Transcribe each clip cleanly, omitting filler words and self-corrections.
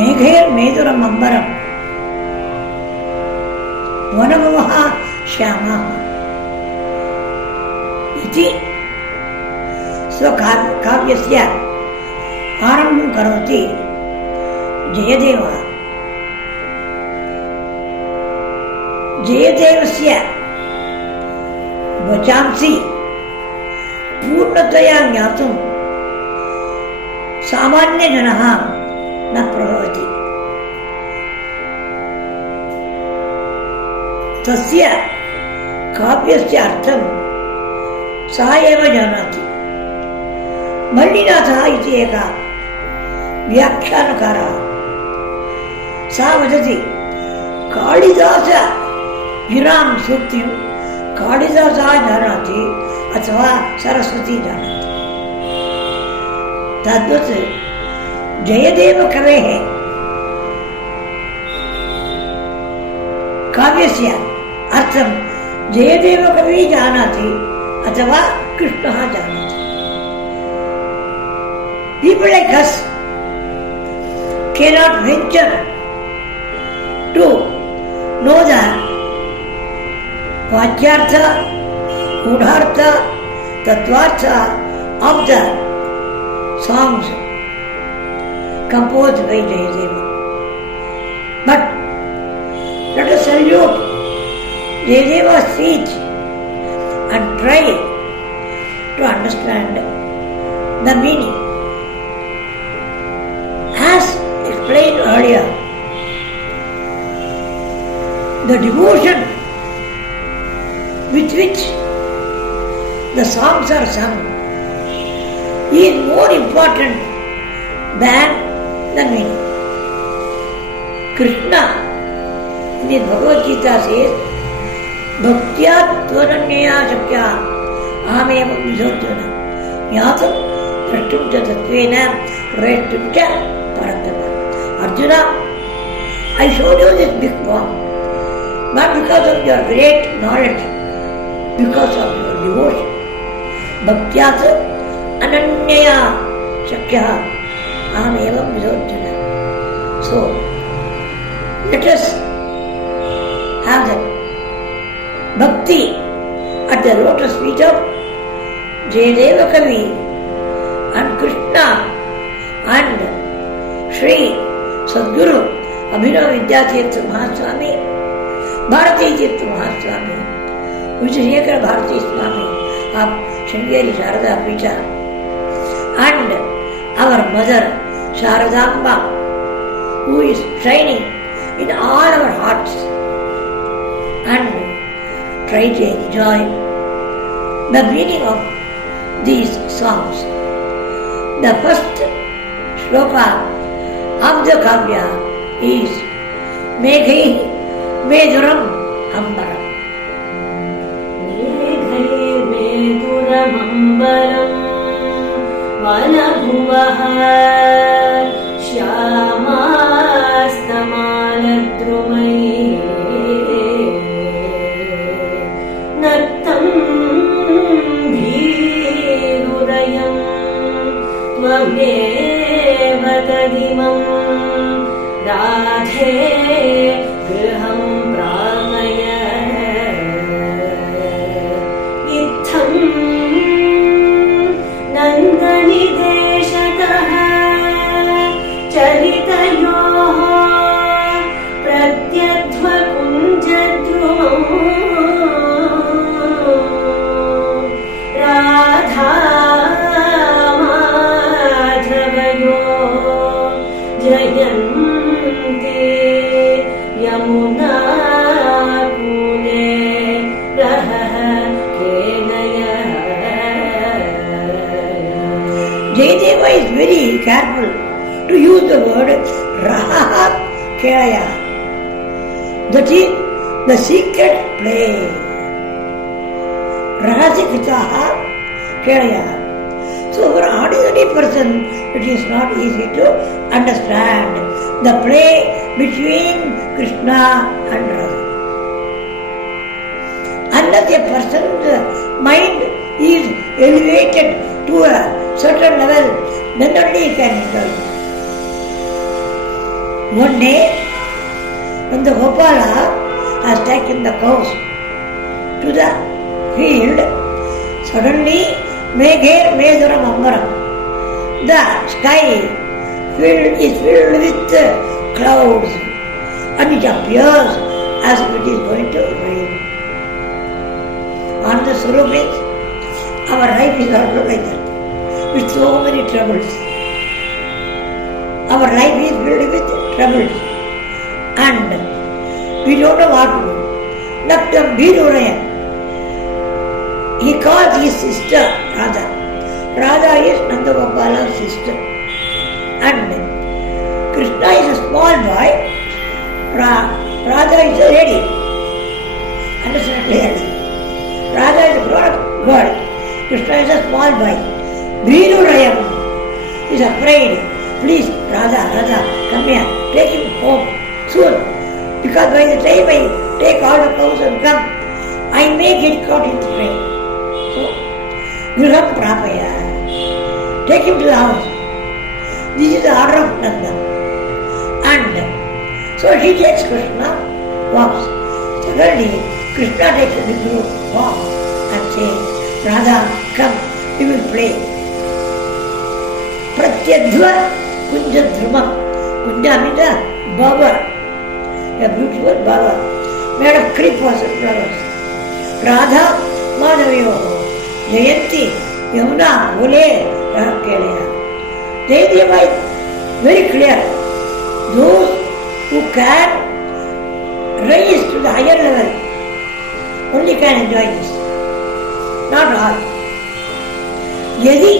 மேகைர் மேதுரம் அம்பரம் वनभवः श्यामः इति स्वकाव्यस्य आरम्भं करोति जयदेवः। जयदेवस्य वचांसि पूर्णतया ज्ञातुं सामान्यजनः न प्रभवति। तस्य काव्यस्य अर्थं सः एव जानाति। मल्लिनाथः इति एकः व्याख्यानकारः सः वदति कालिदास गिरां सूक्तिं कालिदासः जानाति अथवा सरस्वती जानाति। तद्वत् जयदेवकवेः काव्यस्य अर्थं जयदेवकवी जानाति अथवा कृष्णः जानाति। People like us cannot venture to know the Vachyartha, Gudhartha, Tattvartha of the songs composed by Jayadeva. But let us salute Jayadeva's speech and try to understand the meaning. As explained earlier, the devotion with which the songs are sung is more important than the meaning. Krishna in the Bhagavad Gita says, Bhaktya tvananyaya shakya ahameva vidhodvana jnatum drashtum cha tattvena prayashtum cha paratama. Arjuna, I showed you this big poem, not because of your great knowledge, because of your devotion. Bhaktya ananyaya shakya ahameva vidhodvana. So, let us have that bhakti at the lotus feet of Jayadeva Kavi and Krishna and Sri Sadguru Abhinava Vidyatirtha Mahaswami, Bharati Tirtha Mahaswami, Vijayekar Bharati Swami of Sringeri Sharada Pita, and our mother Sharadamba, who is shining in all our hearts, and try to enjoy the meaning of these songs. The first shloka of the Kavya is Meghai Meduram Ambaram. Meghai Meduram Ambaram Vanabhuvaha Shyamastamaladramayi Nattam Bhirudayam Tvameva Tadimam Radhe Griham Pramaya Itham Nandani Deshataha Charitayoho Pratyadhva Kunjadhrumam Radha Madhavayo Jayanti Yamuna Kune Raha Kenaya. Jayadeva is very careful to use the word Raha Kelaya. That is the secret play. Rahasikitaha Kelaya. So for an ordinary person, it is not easy to understand the play between Krishna and Radha. Unless a person's mind is elevated to a certain level, then only he can enjoy it. One day, when the Gopala has taken the cows to the field, suddenly Megher Meduram Ambaram, the sky is filled with clouds, and it appears as if it is going to rain. On the surface, our life is also like that, with so many troubles. Our life is filled with troubles, and we don't know what to do. Naktam Bhiruraya, he calls his sister Radha. Radha is Nandagopala's sister, and Krishna is a small boy, Radha is a lady. Understand clearly? Radha is a grown-up girl, Krishna is a small boy. Bhirurayam is afraid. Please, Radha, come here, take him home soon. Because by the time I take all the cows and come, I may get caught in the train. So, Griham Prapaya, take him to the house. This is the order of Nanda. And so she takes Krishna, walks. Suddenly, Krishna takes the group, walk, and says, Radha, come, we will play. Pratyadhva Kunja Dhrumam. Kunja means a bower, a beautiful bower, made of creepers and flowers. Radha Madhaviyo, Jayanti, Yamuna, Bole, Rahakeleya. Jayadeva is very clear. Those who can rise to the higher level only can enjoy this. Not all. Yadi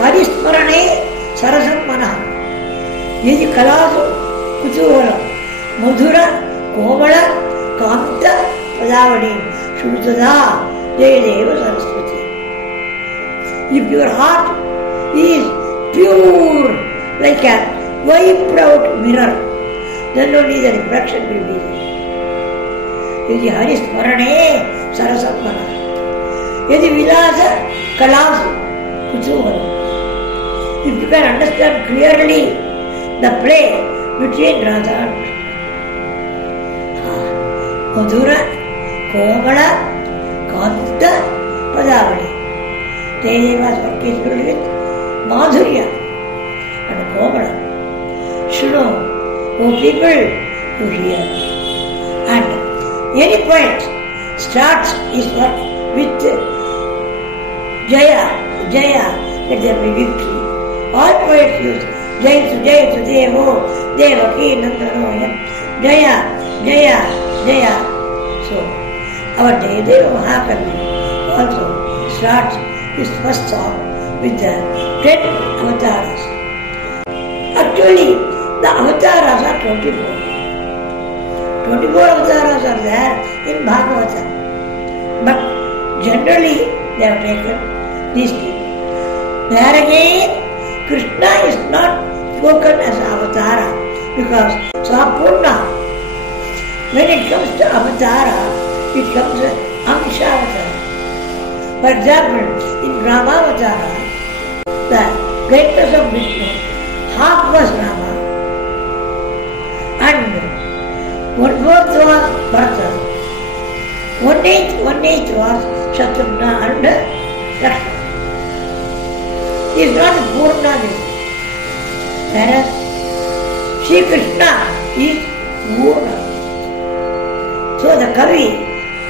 Harismarane Sarasam Manaha. Yadi Kalasu Kutuvala Madhura Komala Kamta Padavadi Shurutada Jayadeva Saraswati. If your heart is pure like a wiped out mirror, then only the reflection will be there. Yadi Harismarane Sarasam Manaha. Yadi Vilasa Kalasu Kutuvala. If you can understand clearly the play between Radha and Krishna. Madhura, Komala, Kanta, Padavadi. Deva's work is filled with Madhurya and Komala. Shruno, O people who hear. And any poet starts his work with Jaya, let there be victory. All poets use Jayatu Devo, Devaki Nandanoya, Jaya. So, our Jayadeva Mahakavi also starts his first song with the 10 avatars. Actually, the avatars are 24. 24 avatars are there in Bhagavata. But generally, they have taken these two. There again, Krishna is not spoken as avatara because Sampurna. When it comes to avatara, it comes as Amshavatara. For example, in Ramavatara, the greatness of Vishnu, half was Rama, and 1/4 was Bharata, 1/8 was Shatrugna and Lakshmana. He is not Purna Devi. Whereas Sri Krishna is Purna. So the Kavi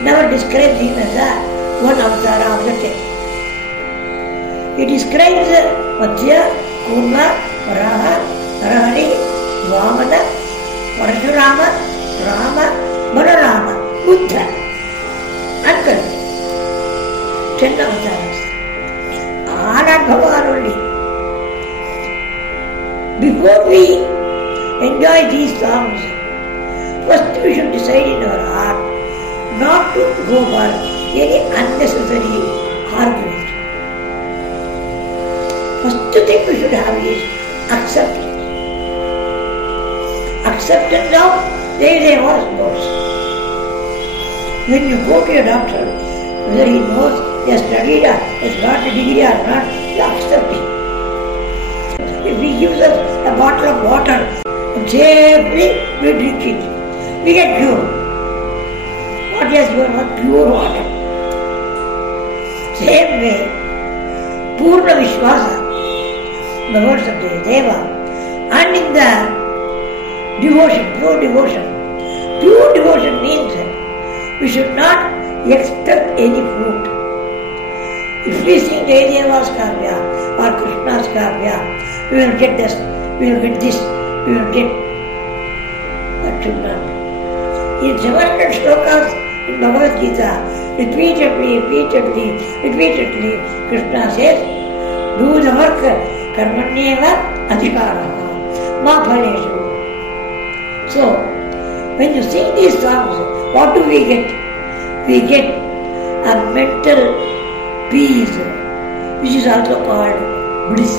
never describes him as one avatara of the 10. He describes Matsya, Kurma, Varaha, Narahari, Vamana, Parashurama, Rama, Balarama, Buddha, and Kalki. 10 avatars. All are Bhagavan only. Before we enjoy these songs, first we should decide in our heart not to go for any unnecessary argument. First thing we should have is acceptance. Acceptance of Deva's words. When you go to your doctor, whether he knows he has studied or has got a degree or not, you accept him. If he gives us a bottle of water, and safely we drink it. We get pure. What is pure water? Same way, Purna Vishwasa, the words of the Deva, and in the devotion, pure devotion. Pure devotion means we should not expect any fruit. If we sing Jayadeva's Kavya or Krishna's Kavya, we will get this, we will get this, we will get. That should not. In 700 shlokas in Bhagavad Gita, repeatedly, Krishna says, do the work, karmanyeva adhikaraha, ma phaleshu. So, when you sing these songs, what do we get? We get a mental peace, which is also called bliss.